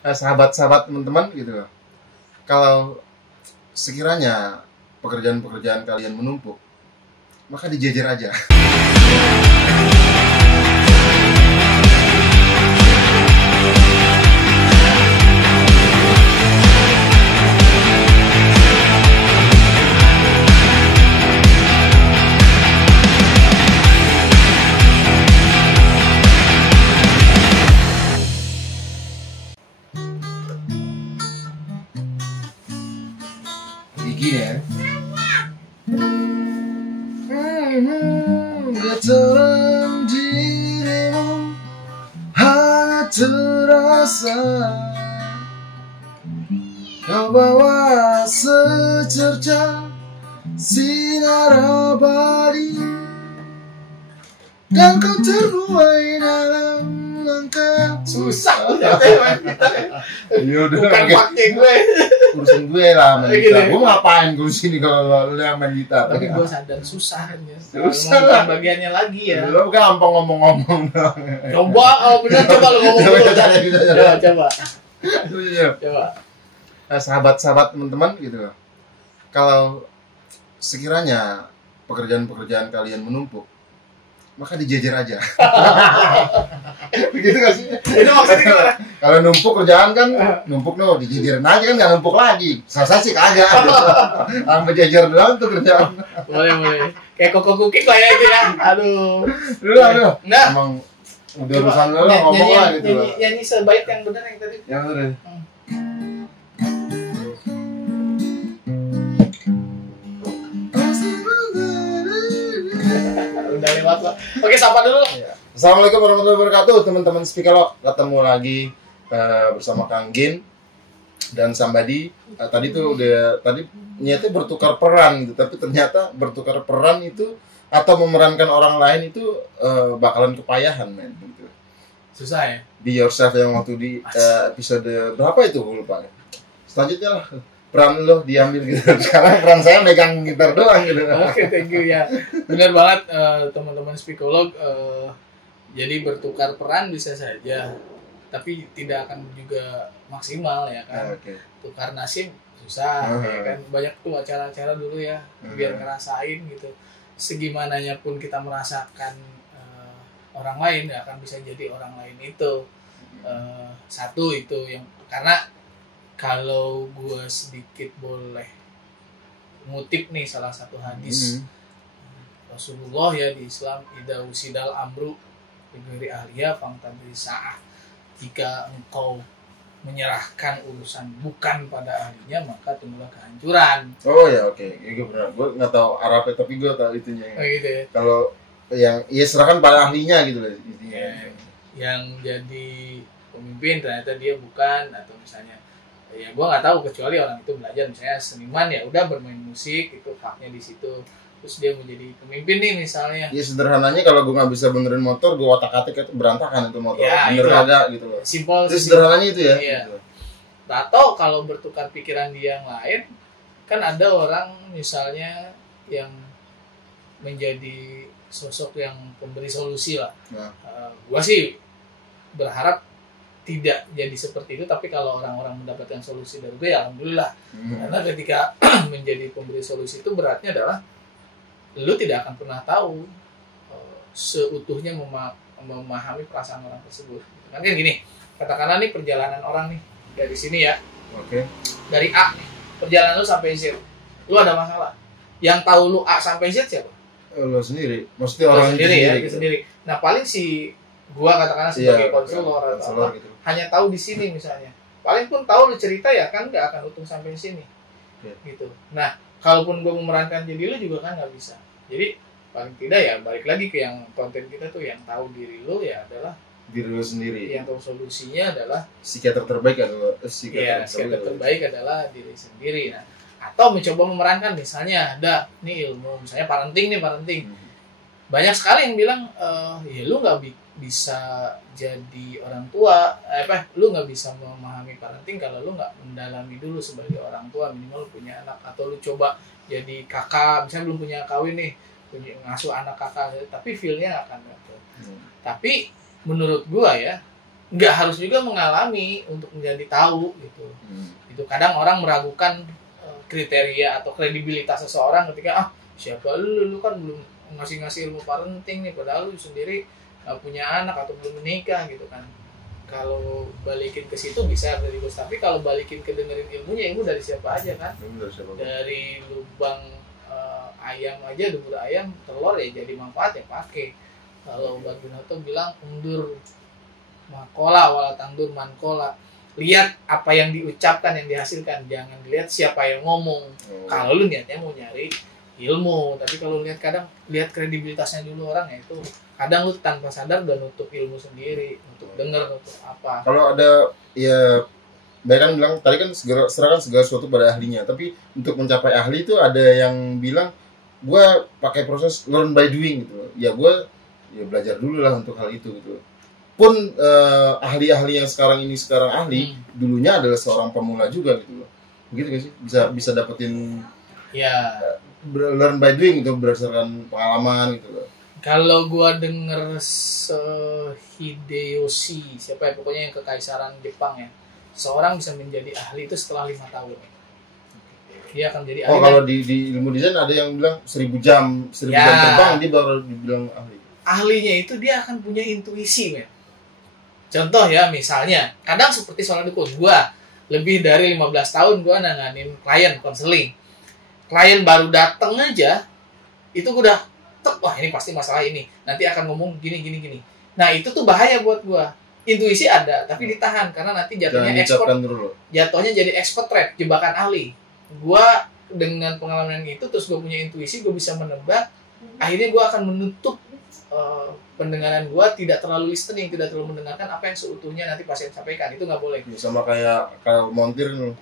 sahabat-sahabat teman-teman gitu loh. Kalau sekiranya pekerjaan-pekerjaan kalian menumpuk, maka dijejer aja. Gini ya. Getaran dirimu hangat terasa, kau bawa secerca sinar abadi, dan kau terbuai dalam langkah. Susah ya teman kita. Bukan pakai gue. Urusan gue lah main Gitu gitar. ya? Gue ngapain gue sini kalau lu yang main gitar? Tapi gue sadar susahnya. Susah. Bukan bagiannya lagi ya. Lu gampang ngomong-ngomong doang. Coba kalau benar coba lu ngomong dulu. Coba. Coba. Sahabat-sahabat teman-teman gitu loh. Kalau sekiranya pekerjaan-pekerjaan kalian menumpuk, maka dijejer aja. Begitu gak sih? Itu maksudnya gimana? Kalau numpuk kerjaan kan numpuk dijejerin aja kan nggak numpuk lagi. Selesai sih kagak. Sampai jejer doang tuh kerjaan. Boleh. Kayak koko cooking lah ya itu ya. Aduh. Aduh. Nah, Emang udah urusan lu lah ngomong lah gitu loh. Nyanyi sebaik yang benar yang tadi. Yang bener. Udah lewat lah. Oke, sapa dulu. Assalamualaikum warahmatullahi wabarakatuh, teman-teman Speakerlog. Ketemu lagi bersama Kang Gin dan Sambadi. Tadi tuh tadi niatnya bertukar peran gitu, tapi ternyata bertukar peran itu atau memerankan orang lain itu bakalan kepayahan, men. Gitu. Susah ya? Be yourself yang waktu di episode berapa itu gue lupa. Selanjutnya lah peran lo diambil gitu. Sekarang peran saya megang gitar doang gitu. Oke, thank you ya. Benar banget teman-teman Speakerlog. Jadi bertukar peran bisa saja, tapi tidak akan juga maksimal ya kan. Tukar nasib susah ya kan. Banyak tuh acara-acara dulu ya biar ngerasain gitu. Segimananya pun kita merasakan orang lain ya akan bisa jadi orang lain itu. Satu itu yang karena kalau gue sedikit boleh ngutip nih salah satu hadis Rasulullah ya di Islam, idza usidal amru bighairi ahliya fangtadri sa'ah. Jika engkau menyerahkan urusan bukan pada ahlinya, maka tunggulah kehancuran. Oh ya, oke. Itu benar. Gue nggak tahu Arabnya, tapi gue tahu itunya. Oh, gitu ya. Kalau yang serahkan pada ahlinya gitu loh intinya. Ya, yang jadi pemimpin ternyata dia bukan, atau misalnya ya gue nggak tahu, kecuali orang itu belajar misalnya seniman ya udah bermain musik itu haknya di situ, terus dia menjadi pemimpin nih misalnya. Ya sederhananya kalau gue nggak bisa benerin motor, gue otak-atik itu berantakan itu motor. Ya, bener itu kagak gitu loh. Simpel Itu sederhananya itu ya. Iya. Gitu. Atau kalau bertukar pikiran di yang lain, kan ada orang misalnya yang menjadi sosok yang pemberi solusi lah. Nah. Gua sih berharap tidak jadi seperti itu, tapi kalau orang-orang mendapatkan solusi dari gue ya alhamdulillah. Karena ketika menjadi pemberi solusi itu beratnya adalah lu tidak akan pernah tahu seutuhnya memahami perasaan orang tersebut. Kan gini, katakanlah nih perjalanan orang nih dari sini ya. Oke. Dari A, perjalanan lu sampai Z. Lu ada masalah. Yang tahu lu A sampai Z siapa? Lo sendiri. Maksudnya orang sendiri itu ya, gitu. sendiri. Nah, paling si gua katakanlah sebagai konselor atau apa, gitu. hanya tahu di sini misalnya. Paling pun tahu lu cerita ya kan nggak akan utuh sampai sini. Gitu. Nah, kalaupun gua memerankan jadi lu juga kan nggak bisa. Jadi paling tidak ya balik lagi ke yang konten kita tuh, yang tahu diri lu ya adalah diri lu sendiri. Yang tahu solusinya adalah psikiater terbaik adalah psikiater terbaik adalah diri sendiri. Nah, atau mencoba memerankan misalnya ada nih ilmu misalnya parenting. Banyak sekali yang bilang ya lu nggak bisa jadi orang tua, lu nggak bisa memahami parenting kalau lu nggak mendalami dulu sebagai orang tua, minimal lu punya anak, atau lu coba jadi kakak misalnya belum punya kawin nih, punya ngasuh anak kakak, tapi feel-nya nggak akan dapet. Tapi menurut gua ya, nggak harus juga mengalami untuk menjadi tahu gitu. Itu kadang orang meragukan kriteria atau kredibilitas seseorang ketika siapa lu kan belum ngasih ilmu parenting nih, padahal lu sendiri punya anak atau belum menikah gitu kan. Kalau balikin ke situ bisa dari bos, tapi kalau balikin ke dengerin ilmunya, ilmu dari siapa aja kan? Dari lubang ayam aja, dubur ayam, telur ya jadi manfaat ya pakai. Kalau Mbak Binoto bilang undur makola wala tangdur mankola, lihat apa yang diucapkan, yang dihasilkan, jangan dilihat siapa yang ngomong. Kalau lu niatnya mau nyari ilmu, tapi kalau kadang lihat kredibilitasnya dulu orang, ya itu kadang lu tanpa sadar udah nutup ilmu sendiri, untuk denger, untuk apa. Kalau ada ya mereka kan bilang tadi kan serahkan segala sesuatu pada ahlinya, tapi untuk mencapai ahli itu ada yang bilang gue pakai proses learn by doing gitu. Ya gue belajar dulu lah untuk hal itu gitu. Pun ahli-ahli yang sekarang ahli dulunya adalah seorang pemula juga gitu loh. Begitu gak sih? Bisa dapetin learn by doing itu berdasarkan pengalaman gitu loh. Kalau gua denger Hideyoshi, siapa ya pokoknya yang kekaisaran Jepang ya, seorang bisa menjadi ahli itu setelah 5 tahun. Dia akan jadi ahli. Kalau di ilmu desain ada yang bilang 1000 jam terbang dia baru dibilang ahli. Ahlinya itu dia akan punya intuisi, men. Contoh ya, misalnya, kadang seperti soal dukun, gua lebih dari 15 tahun gua nanganin klien konseling. Klien baru dateng aja, itu gua udah wah ini pasti masalah ini, nanti akan ngomong gini. Nah itu tuh bahaya buat gua. Intuisi ada, tapi ditahan karena nanti jatuhnya jadi expert trap, jebakan ahli. Gua dengan pengalaman itu terus gua punya intuisi, gua bisa menebak. Akhirnya gua akan menutup pendengaran gua, tidak terlalu listening, tidak terlalu mendengarkan apa yang seutuhnya nanti pasien sampaikan. Itu nggak boleh. Sama kayak kalau montir, ini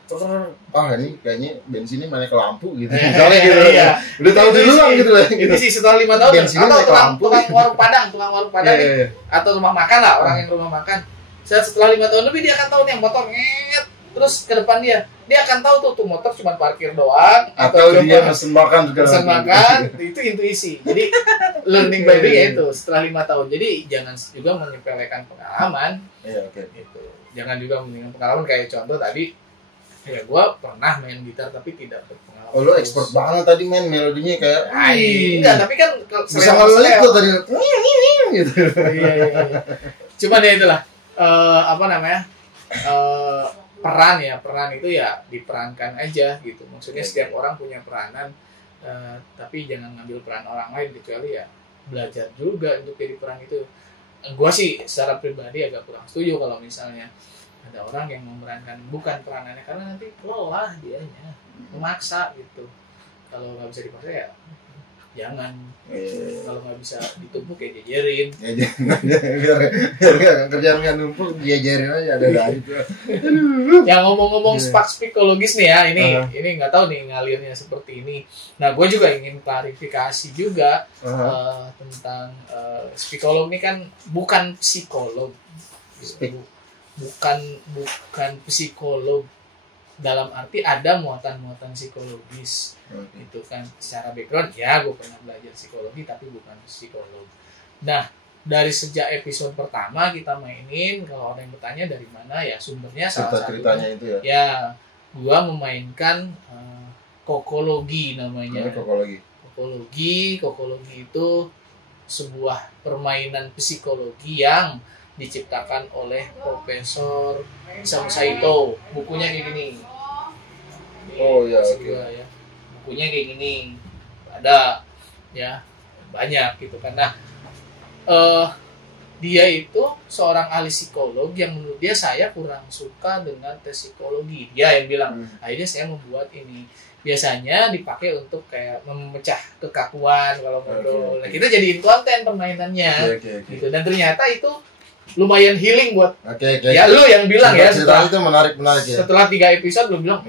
kayaknya bensinnya mana ke lampu gitu. Misalnya gitu. Iya. Udah tahu duluan gitu lah. Itu sih setelah 5 tahun. Atau tukang warung padang nih, atau rumah makan lah, orang yang rumah makan. Setelah 5 tahun lebih dia akan tahu nih motor nget. Terus ke depan dia akan tahu tuh motor cuma parkir doang, atau dia pesen makan itu intuisi. Jadi learning by doing ya itu setelah 5 tahun. Jadi jangan juga menyepelekan pengalaman. Gitu. Jangan juga menyepelekan pengalaman, kayak contoh tadi ya gua pernah main gitar tapi tidak berpengalaman. Lu expert banget tadi main melodinya kayak enggak, tapi kan bisa ngelik tuh tadi gitu. Iya. Cuman ya itulah peran itu ya diperankan aja gitu. Maksudnya setiap orang punya peranan, tapi jangan ngambil peran orang lain, kecuali ya belajar juga untuk jadi peran itu. Gua sih secara pribadi agak kurang setuju kalau misalnya ada orang yang memerankan bukan peranannya, karena nanti lelah dianya, memaksa gitu. Kalau nggak bisa dipaksa ya jangan. Kalau nggak bisa ditumpuk ya jajarin. Biar kerjaan nggak numpuk, jajarin aja ada itu. Yang ngomong-ngomong psikologis nih ya, ini nggak tahu nih ngalirnya seperti ini. Nah, gue juga ingin klarifikasi juga tentang psikolog ini kan bukan psikolog, bukan psikolog dalam arti ada muatan-muatan psikologis. Itu kan secara background ya gue pernah belajar psikologi tapi bukan psikolog. Nah, dari sejak episode pertama kita mainin, kalau ada yang bertanya dari mana ya sumbernya, salah ceritanya itu ya. Ya, gue memainkan kokologi namanya. Kokologi itu sebuah permainan psikologi yang diciptakan oleh Profesor Isamu Saito. Bukunya kayak gini. Ya. Bukunya kayak gini. Ada ya, banyak gitu kan. Nah, dia itu seorang ahli psikolog yang menurut dia saya kurang suka dengan tes psikologi. Dia yang bilang, akhirnya saya membuat ini. Biasanya dipakai untuk kayak memecah kekakuan kalau ngobrol. Nah, kita jadiin konten permainannya. Gitu. Dan ternyata itu lumayan healing buat lu yang bilang ya setelah itu menarik ya. Setelah 3 episode lu bilang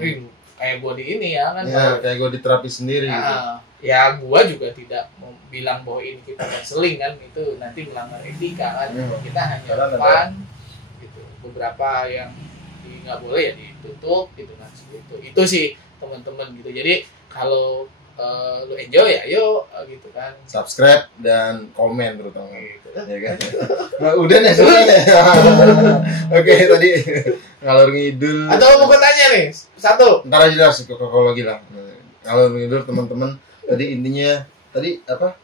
kayak gue di ini ya kan kayak gue di terapi sendiri gitu. Ya gue juga tidak mau bilang bahwa ini kita konseling kan, itu nanti melanggar etika kan. Kita hanya fun gitu. Beberapa yang nggak boleh ya ditutup gitu kan, itu sih teman-teman gitu. Jadi kalau lu enjoy ya ayo gitu kan. Subscribe dan komen terutama. Gitu. Ya kan? Nah, udah nih soalnya. Oke, tadi ngalor ngidul. Atau mau gue tanya nih satu. Ntar aja lah psikologi lah. Ngalor ngidul teman-teman. Tadi intinya tadi apa?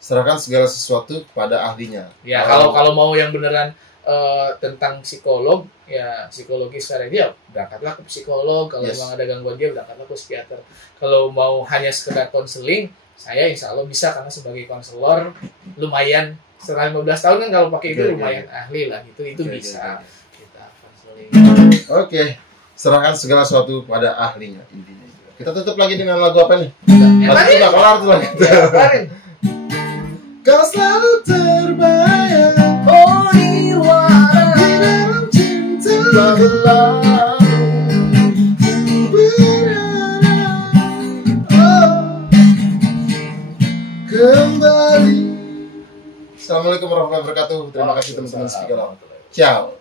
Serahkan segala sesuatu kepada ahlinya. Ya kalau mau yang beneran tentang psikolog, ya psikologi secara dia berangkatlah ke psikolog. Kalau memang ada gangguan dia berangkatlah ke psikiater. Kalau mau hanya sekedar konseling, saya insya Allah bisa karena sebagai konselor lumayan setelah 15 tahun kan kalau pakai itu lumayan ahli lah gitu. Itu bisa kita konseling. Oke. Serahkan segala sesuatu pada ahlinya intinya. Kita tutup lagi dengan lagu apa nih? Lagu nggak kelar tuh lagi. Kau selalu terbayang di dalam cinta berlalu kembali. Assalamualaikum warahmatullahi wabarakatuh. Terima kasih teman-teman speaker. Ciao.